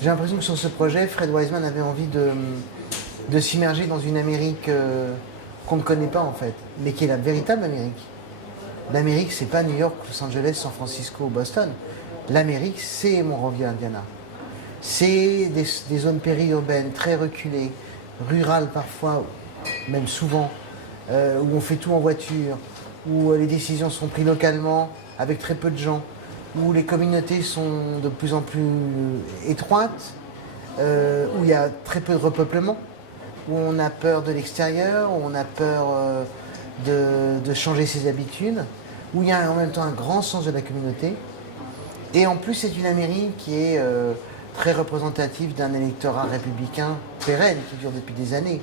J'ai l'impression que sur ce projet, Fred Wiseman avait envie de s'immerger dans une Amérique qu'on ne connaît pas en fait, mais qui est la véritable Amérique. L'Amérique, c'est pas New York, Los Angeles, San Francisco ou Boston. L'Amérique, c'est Monrovia, Indiana. C'est des zones périurbaines très reculées, rurales parfois, même souvent, où on fait tout en voiture, où les décisions sont prises localement, avec très peu de gens, où les communautés sont de plus en plus étroites, où il y a très peu de repeuplement, où on a peur de l'extérieur, où on a peur de changer ses habitudes, où il y a en même temps un grand sens de la communauté. Et en plus, c'est une Amérique qui est très représentative d'un électorat républicain pérenne qui dure depuis des années.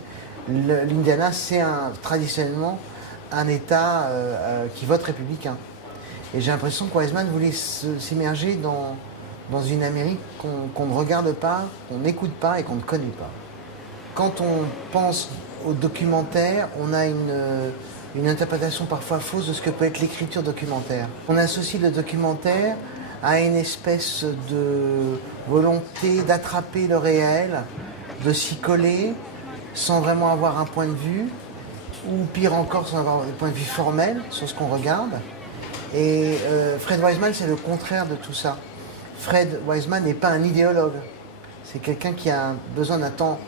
L'Indiana, c'est traditionnellement un État qui vote républicain. Et j'ai l'impression que Wiseman voulait s'immerger dans une Amérique qu'on ne regarde pas, qu'on n'écoute pas et qu'on ne connaît pas. Quand on pense au documentaire, on a une interprétation parfois fausse de ce que peut être l'écriture documentaire. On associe le documentaire à une espèce de volonté d'attraper le réel, de s'y coller sans vraiment avoir un point de vue, ou pire encore sans avoir un point de vue formel sur ce qu'on regarde. Et Fred Wiseman, c'est le contraire de tout ça. Fred Wiseman n'est pas un idéologue. C'est quelqu'un qui a besoin d'un temps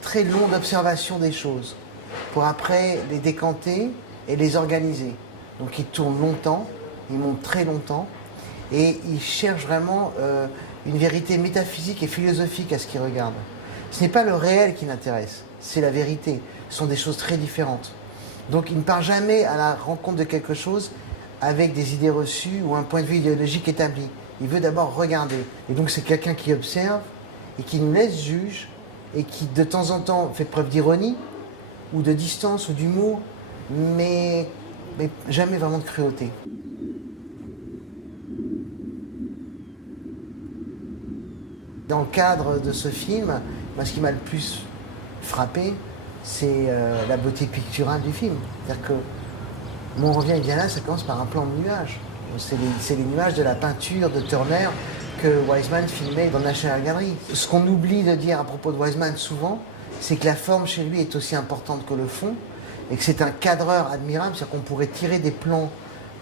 très long d'observation des choses pour après les décanter et les organiser. Donc il tourne longtemps, il monte très longtemps et il cherche vraiment une vérité métaphysique et philosophique à ce qu'il regarde. Ce n'est pas le réel qui l'intéresse, c'est la vérité. Ce sont des choses très différentes. Donc il ne part jamais à la rencontre de quelque chose avec des idées reçues ou un point de vue idéologique établi. Il veut d'abord regarder. Et donc c'est quelqu'un qui observe et qui nous laisse juge et qui de temps en temps fait preuve d'ironie ou de distance ou d'humour, mais jamais vraiment de cruauté. Dans le cadre de ce film, ce qui m'a le plus frappé, c'est la beauté picturale du film. C'est-à-dire que Monrovia, Indiana, ça commence par un plan de nuages. C'est les nuages de la peinture de Turner que Wiseman filmait dans National Gallery. Ce qu'on oublie de dire à propos de Wiseman souvent, c'est que la forme chez lui est aussi importante que le fond et que c'est un cadreur admirable, c'est-à-dire qu'on pourrait tirer des plans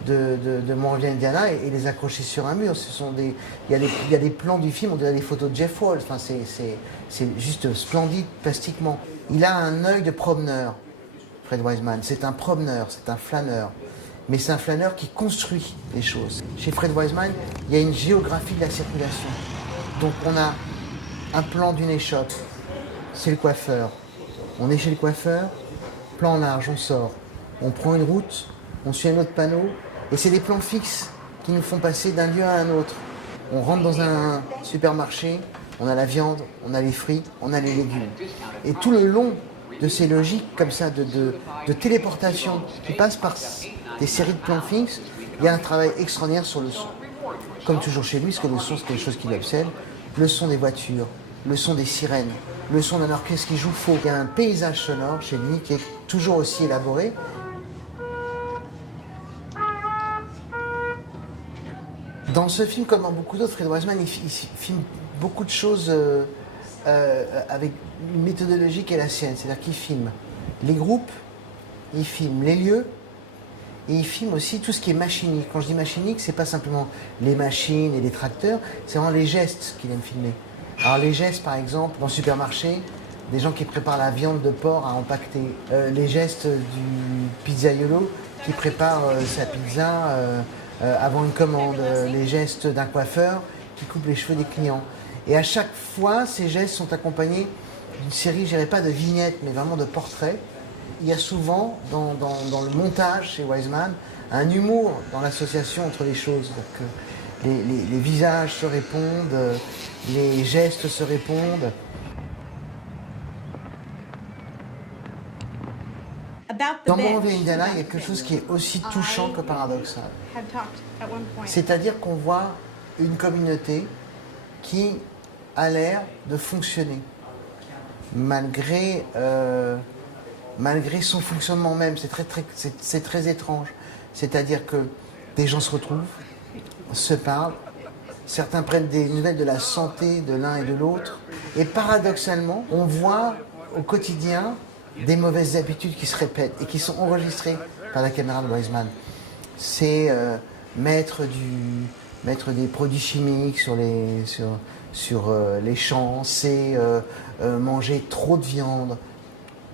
de Monrovia, Indiana et les accrocher sur un mur. Il y a des plans du film, on dirait des photos de Jeff Wall, enfin, c'est juste splendide plastiquement. Il a un œil de promeneur, Fred Wiseman, c'est un promeneur, c'est un flâneur. Mais c'est un flâneur qui construit les choses. Chez Fred Wiseman, il y a une géographie de la circulation. Donc on a un plan d'une échoppe, c'est le coiffeur. On est chez le coiffeur, plan large, on sort. On prend une route, on suit un autre panneau, et c'est des plans fixes qui nous font passer d'un lieu à un autre. On rentre dans un supermarché, on a la viande, on a les fruits, on a les légumes. Et tout le long de ces logiques comme ça de téléportation qui passent par des séries de plans fixes, il y a un travail extraordinaire sur le son. Comme toujours chez lui, parce que le son, c'est quelque chose qui l'obsède. Le son des voitures, le son des sirènes, le son d'un orchestre qui joue faux. Il y a un paysage sonore chez lui qui est toujours aussi élaboré. Dans ce film, comme dans beaucoup d'autres, Fred Wiseman, il filme beaucoup de choses avec une méthodologie qui est la sienne. C'est-à-dire qu'il filme les groupes, il filme les lieux, et il filme aussi tout ce qui est machinique. Quand je dis machinique, c'est pas simplement les machines et les tracteurs, c'est vraiment les gestes qu'il aime filmer. Alors les gestes, par exemple, dans le supermarché, des gens qui préparent la viande de porc à empaqueter, les gestes du pizzaiolo qui prépare sa pizza avant une commande, les gestes d'un coiffeur qui coupe les cheveux des clients. Et à chaque fois, ces gestes sont accompagnés d'une série, je dirais pas de vignettes, mais vraiment de portraits. Il y a souvent, dans le montage chez Wiseman, un humour dans l'association entre les choses. Donc, les visages se répondent, les gestes se répondent. Dans Monrovia, Indiana, il y a quelque chose qui est aussi touchant que paradoxal. C'est-à-dire qu'on voit une communauté qui a l'air de fonctionner, malgré son fonctionnement même. C'est très étrange. C'est-à-dire que des gens se retrouvent, se parlent, certains prennent des nouvelles de la santé de l'un et de l'autre. Et paradoxalement, on voit au quotidien des mauvaises habitudes qui se répètent et qui sont enregistrées par la caméra de Wiseman. C'est mettre des produits chimiques sur les champs, c'est manger trop de viande,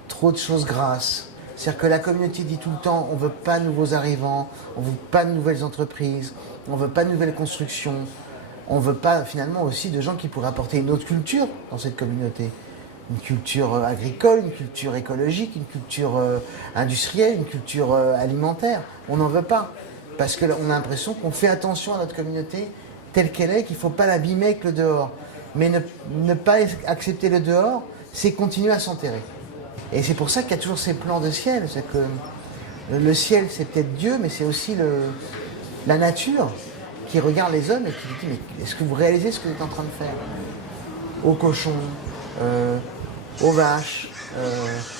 trop de choses grasses. C'est-à-dire que la communauté dit tout le temps, on ne veut pas de nouveaux arrivants, on ne veut pas de nouvelles entreprises, on ne veut pas de nouvelles constructions, on ne veut pas finalement aussi de gens qui pourraient apporter une autre culture dans cette communauté. Une culture agricole, une culture écologique, une culture industrielle, une culture alimentaire. On n'en veut pas. Parce qu'on a l'impression qu'on fait attention à notre communauté telle qu'elle est, qu'il ne faut pas l'abîmer avec le dehors. Mais ne pas accepter le dehors, c'est continuer à s'enterrer. Et c'est pour ça qu'il y a toujours ces plans de ciel. C'est que le ciel, c'est peut-être Dieu, mais c'est aussi la nature qui regarde les hommes et qui dit, mais est-ce que vous réalisez ce que vous êtes en train de faire? Aux cochons, aux vaches,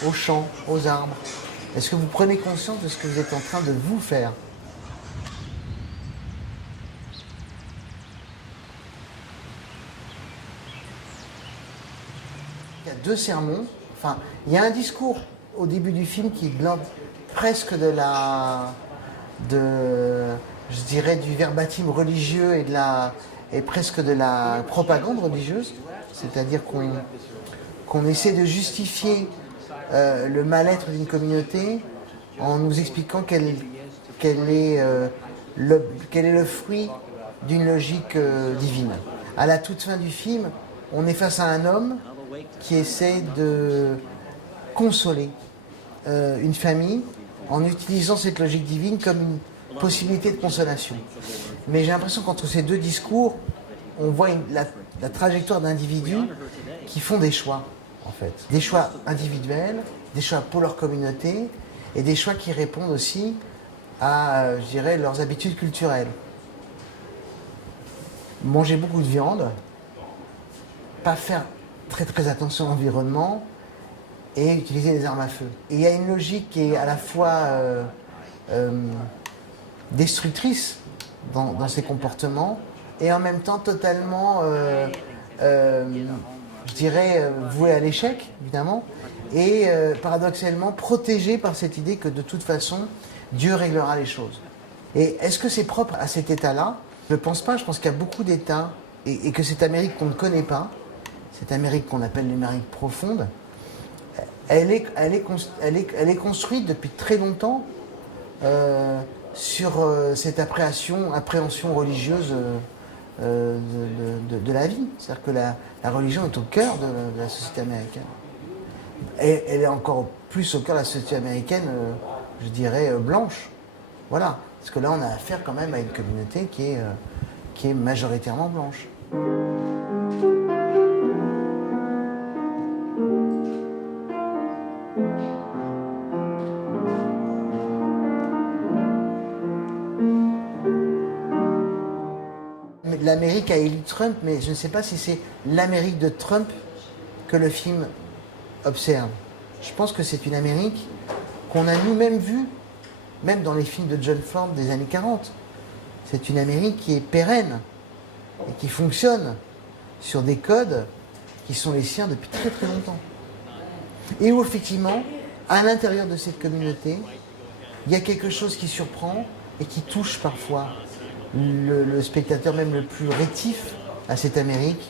aux champs, aux arbres. Est-ce que vous prenez conscience de ce que vous êtes en train de vous faire? Il y a 2 sermons, enfin, il y a un discours au début du film qui glande presque je dirais, du verbatim religieux et presque de la propagande religieuse, c'est-à-dire qu'on essaie de justifier le mal-être d'une communauté en nous expliquant quel est le fruit d'une logique divine. À la toute fin du film, on est face à un homme qui essaie de consoler une famille en utilisant cette logique divine comme une possibilité de consolation. Mais j'ai l'impression qu'entre ces 2 discours, on voit la trajectoire d'individus qui font des choix, en fait. Des choix individuels, des choix pour leur communauté, et des choix qui répondent aussi à, je dirais, leurs habitudes culturelles. Manger beaucoup de viande, pas faire très très attention à l'environnement, et utiliser des armes à feu. Et il y a une logique qui est à la fois destructrice dans ces comportements, et en même temps totalement, je dirais, vouée à l'échec, évidemment, et paradoxalement protégée par cette idée que de toute façon, Dieu réglera les choses. Et est-ce que c'est propre à cet État-là? Je ne pense pas, je pense qu'il y a beaucoup d'États, et que cette Amérique qu'on ne connaît pas, cette Amérique qu'on appelle l'Amérique profonde, elle est construite depuis très longtemps sur cette appréhension religieuse de la vie. C'est-à-dire que la religion est au cœur de la société américaine. Et elle est encore plus au cœur de la société américaine, je dirais, blanche. Voilà. Parce que là, on a affaire quand même à une communauté qui est majoritairement blanche. L'Amérique a élu Trump, mais je ne sais pas si c'est l'Amérique de Trump que le film observe. Je pense que c'est une Amérique qu'on a nous-mêmes vue, même dans les films de John Ford des années 40. C'est une Amérique qui est pérenne et qui fonctionne sur des codes qui sont les siens depuis très très longtemps. Et où effectivement, à l'intérieur de cette communauté, il y a quelque chose qui surprend et qui touche parfois le spectateur même le plus rétif à cette Amérique.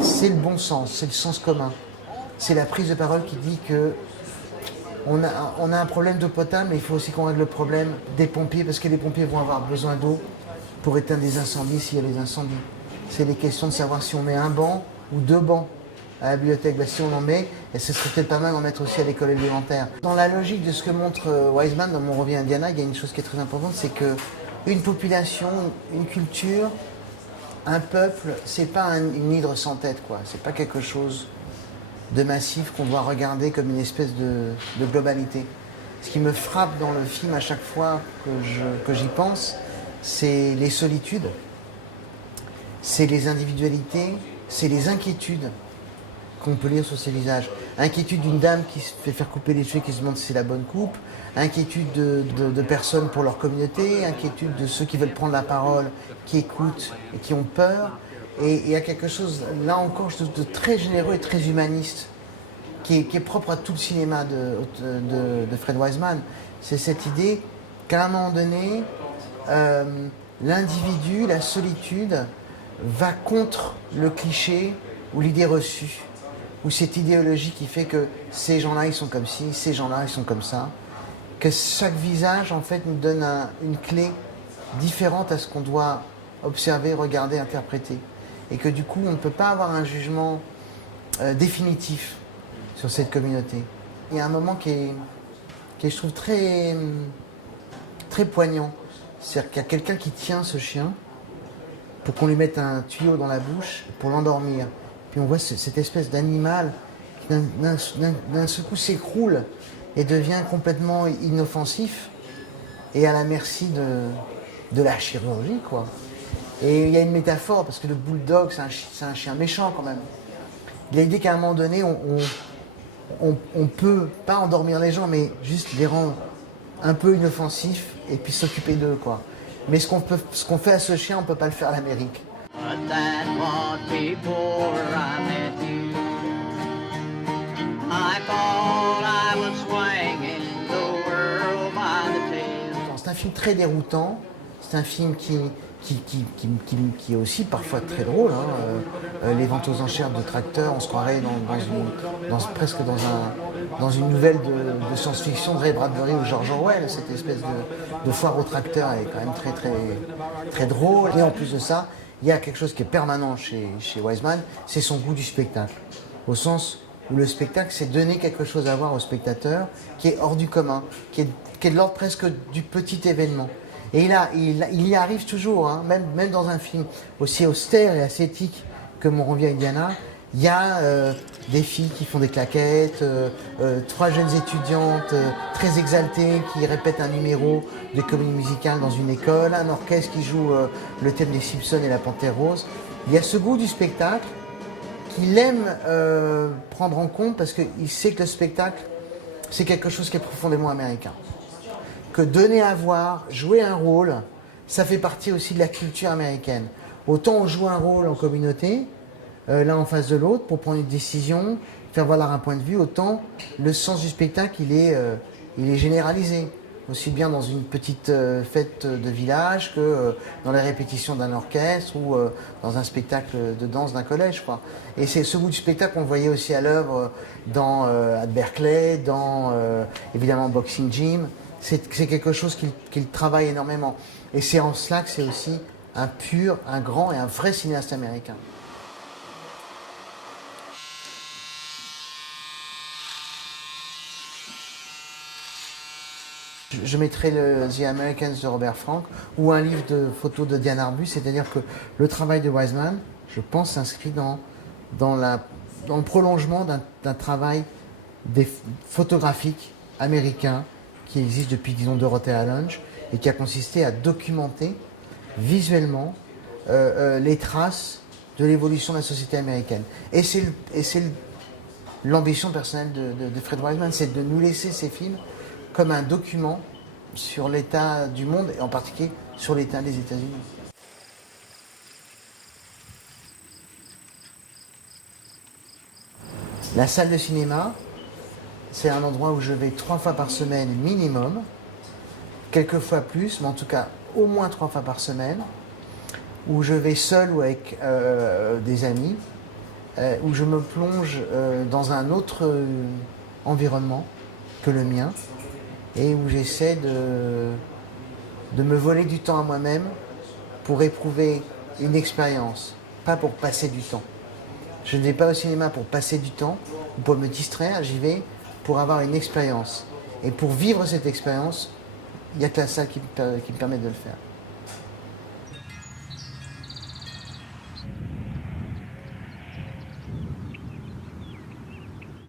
C'est le bon sens, c'est le sens commun. C'est la prise de parole qui dit que on a un problème d'eau potable, mais il faut aussi qu'on règle le problème des pompiers, parce que les pompiers vont avoir besoin d'eau pour éteindre des incendies s'il y a des incendies. C'est les questions de savoir si on met un banc ou 2 bancs à la bibliothèque. Ben, si on en met, et ce serait peut-être pas mal d'en mettre aussi à l'école élémentaire. Dans la logique de ce que montre Wiseman dans Mon revient Indiana, il y a une chose qui est très importante, c'est que une population, une culture, un peuple, c'est pas une hydre sans tête, quoi. C'est pas quelque chose de massif qu'on doit regarder comme une espèce de globalité. Ce qui me frappe dans le film à chaque fois que j'y pense, c'est les solitudes, c'est les individualités, c'est les inquiétudes, qu'on peut lire sur ces visages. Inquiétude d'une dame qui se fait faire couper les cheveux et qui se demande si c'est la bonne coupe. Inquiétude de personnes pour leur communauté. Inquiétude de ceux qui veulent prendre la parole, qui écoutent et qui ont peur. Et il y a quelque chose, là encore, je trouve, de très généreux et très humaniste, qui est propre à tout le cinéma de Fred Wiseman. C'est cette idée qu'à un moment donné, l'individu, la solitude, va contre le cliché ou l'idée reçue, ou cette idéologie qui fait que ces gens-là, ils sont comme ci, ces gens-là, ils sont comme ça. Que chaque visage, en fait, nous donne une clé différente à ce qu'on doit observer, regarder, interpréter. Et que du coup, on ne peut pas avoir un jugement définitif sur cette communauté. Il y a un moment qui est je trouve, très, très poignant. C'est-à-dire qu'il y a quelqu'un qui tient ce chien pour qu'on lui mette un tuyau dans la bouche pour l'endormir. Puis on voit cette espèce d'animal qui d'un seul coup s'écroule et devient complètement inoffensif et à la merci de la chirurgie, quoi. Et il y a une métaphore, parce que le bulldog, c'est un chien méchant quand même. Il y a l'idée qu'à un moment donné, on peut pas endormir les gens, mais juste les rendre un peu inoffensifs et puis s'occuper d'eux, quoi. Mais ce qu'on fait à ce chien, on peut pas le faire à l'Amérique. C'est un film très déroutant. C'est un film qui est aussi parfois très drôle. Les ventes aux enchères de tracteurs, on se croirait presque dans une nouvelle de science-fiction de Ray Bradbury ou George Orwell. Cette espèce de foire aux tracteurs est quand même très, très, très drôle. Et en plus de ça, il y a quelque chose qui est permanent chez Wiseman, c'est son goût du spectacle. Au sens où le spectacle, c'est donner quelque chose à voir au spectateur qui est hors du commun, qui est de l'ordre presque du petit événement. Et il y arrive toujours, hein, même dans un film aussi austère et ascétique que Mon revient à Indiana, il y a des filles qui font des claquettes, 3 jeunes étudiantes très exaltées qui répètent un numéro de comédie musicale dans une école, un orchestre qui joue le thème des Simpsons et la Panthère Rose. Il y a ce goût du spectacle qu'il aime prendre en compte parce qu'il sait que le spectacle, c'est quelque chose qui est profondément américain. Que donner à voir, jouer un rôle, ça fait partie aussi de la culture américaine. Autant on joue un rôle en communauté, l'un en face de l'autre, pour prendre une décision, faire valoir un point de vue, autant le sens du spectacle, il est généralisé. Aussi bien dans une petite fête de village que dans les répétitions d'un orchestre ou dans un spectacle de danse d'un collège, quoi. Et c'est ce goût du spectacle qu'on voyait aussi à l'œuvre à Berkeley, dans évidemment Boxing Gym. C'est quelque chose qu'il travaille énormément. Et c'est en cela que c'est aussi un grand et un vrai cinéaste américain. Je mettrai The Americans de Robert Frank ou un livre de photos de Diane Arbus, c'est-à-dire que le travail de Wiseman, je pense, s'inscrit dans le prolongement d'un travail photographique américain qui existe depuis, disons, Dorothea Lange et qui a consisté à documenter visuellement les traces de l'évolution de la société américaine. Et c'est l'ambition personnelle de Fred Wiseman, c'est de nous laisser ces films comme un document sur l'état du monde et en particulier sur l'état des États-Unis. La salle de cinéma, c'est un endroit où je vais 3 fois par semaine minimum, quelquefois plus, mais en tout cas au moins 3 fois par semaine, où je vais seul ou avec des amis, où je me plonge dans un autre environnement que le mien, et où j'essaie de me voler du temps à moi-même pour éprouver une expérience, pas pour passer du temps. Je ne vais pas au cinéma pour passer du temps ou pour me distraire, j'y vais pour avoir une expérience. Et pour vivre cette expérience, il n'y a que la salle qui me permet de le faire.